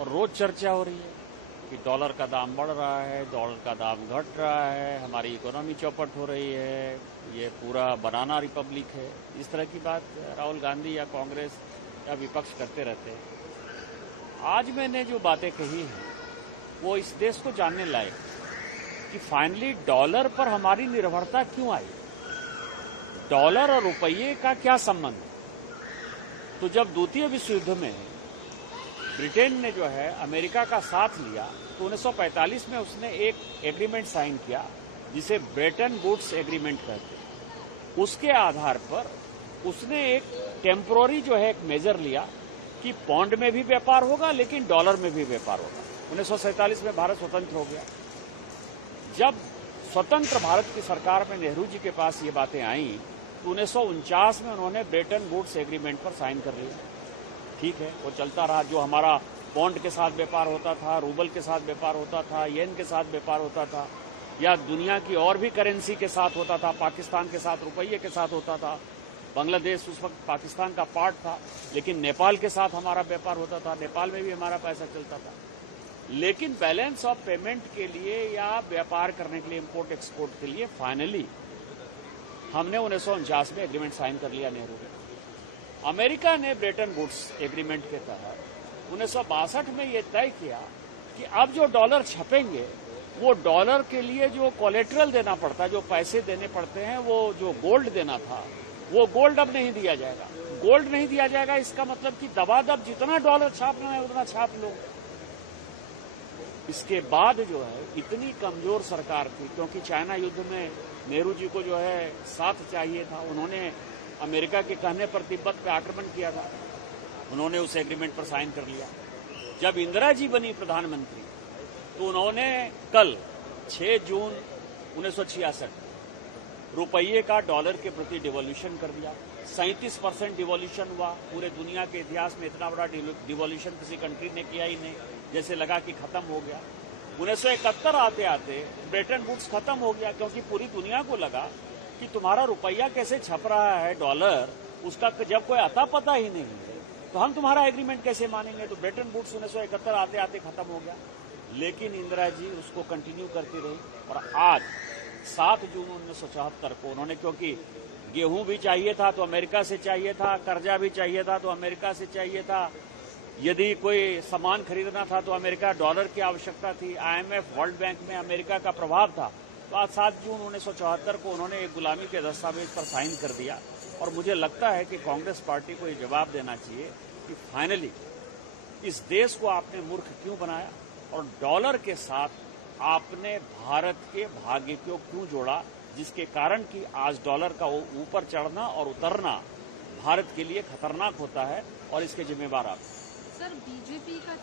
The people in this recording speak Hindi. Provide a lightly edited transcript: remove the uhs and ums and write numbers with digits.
और रोज चर्चा हो रही है कि डॉलर का दाम बढ़ रहा है, डॉलर का दाम घट रहा है, हमारी इकोनॉमी चौपट हो रही है, ये पूरा बनाना रिपब्लिक है। इस तरह की बात राहुल गांधी या कांग्रेस या विपक्ष करते रहते हैं। आज मैंने जो बातें कही हैं वो इस देश को जानने लायक कि फाइनली डॉलर पर हमारी निर्भरता क्यों आई, डॉलर और रुपये का क्या संबंध है। तो जब द्वितीय विश्व युद्ध में ब्रिटेन ने जो है अमेरिका का साथ लिया तो 1945 में उसने एक एग्रीमेंट साइन किया जिसे ब्रेटन वुड्स एग्रीमेंट कहते हैं। उसके आधार पर उसने एक टेम्पोररी जो है एक मेजर लिया कि पौंड में भी व्यापार होगा लेकिन डॉलर में भी व्यापार होगा। 1947 में भारत स्वतंत्र हो गया। जब स्वतंत्र भारत की सरकार में नेहरू जी के पास ये बातें आई तो 1949 में उन्होंने ब्रेटन वुड्स एग्रीमेंट पर साइन कर लिया। ठीक है, वो चलता रहा। जो हमारा पौंड के साथ व्यापार होता था, रूबल के साथ व्यापार होता था, येन के साथ व्यापार होता था, या दुनिया की और भी करेंसी के साथ होता था, पाकिस्तान के साथ रुपये के साथ होता था। बांग्लादेश उस वक्त पाकिस्तान का पार्ट था, लेकिन नेपाल के साथ हमारा व्यापार होता था, नेपाल में भी हमारा पैसा चलता था। लेकिन बैलेंस ऑफ पेमेंट के लिए या व्यापार करने के लिए, इम्पोर्ट एक्सपोर्ट के लिए फाइनली हमने 1949 में एग्रीमेंट साइन कर लिया नेहरू ने। अमेरिका ने ब्रेटन वुड्स एग्रीमेंट के तहत 1962 में ये तय किया कि अब जो डॉलर छपेंगे वो डॉलर के लिए जो कोलेटरल देना पड़ता है, जो पैसे देने पड़ते हैं, वो जो गोल्ड देना था वो गोल्ड अब नहीं दिया जाएगा। गोल्ड नहीं दिया जाएगा इसका मतलब कि दबादब जितना डॉलर छापना है उतना छाप लो। इसके बाद जो है इतनी कमजोर सरकार थी, क्योंकि चाइना युद्ध में नेहरू जी को जो है साथ चाहिए था। उन्होंने अमेरिका के कहने पर तिब्बत पे आक्रमण किया था, उन्होंने उस एग्रीमेंट पर साइन कर लिया। जब इंदिरा जी बनी प्रधानमंत्री तो उन्होंने कल 6 जून 1966 रुपये का डॉलर के प्रति डिवॉल्यूशन कर दिया। 37% डिवॉल्यूशन हुआ। पूरे दुनिया के इतिहास में इतना बड़ा डिवॉल्यूशन किसी कंट्री ने किया ही नहीं। जैसे लगा कि खत्म हो गया। 1971 आते आते ब्रेटन वुड्स खत्म हो गया, क्योंकि पूरी दुनिया को लगा कि तुम्हारा रुपया कैसे छप रहा है डॉलर, उसका जब कोई अता पता ही नहीं है तो हम तुम्हारा एग्रीमेंट कैसे मानेंगे। तो ब्रेटन वुड्स 1971 आते आते खत्म हो गया। लेकिन इंदिरा जी उसको कंटिन्यू करती रही और आज 7 जून 1974 को उन्होंने, क्योंकि गेहूं भी चाहिए था तो अमेरिका से चाहिए था, कर्जा भी चाहिए था तो अमेरिका से चाहिए था, यदि कोई सामान खरीदना था तो अमेरिका डॉलर की आवश्यकता थी, IMF वर्ल्ड बैंक में अमेरिका का प्रभाव था। तो आज 7 जून 1974 को उन्होंने एक गुलामी के दस्तावेज पर साइन कर दिया। और मुझे लगता है कि कांग्रेस पार्टी को ये जवाब देना चाहिए कि फाइनली इस देश को आपने मूर्ख क्यों बनाया और डॉलर के साथ आपने भारत के भाग्य को क्यों जोड़ा, जिसके कारण कि आज डॉलर का ऊपर चढ़ना और उतरना भारत के लिए खतरनाक होता है और इसके जिम्मेवार आप। सर, बीजेपी का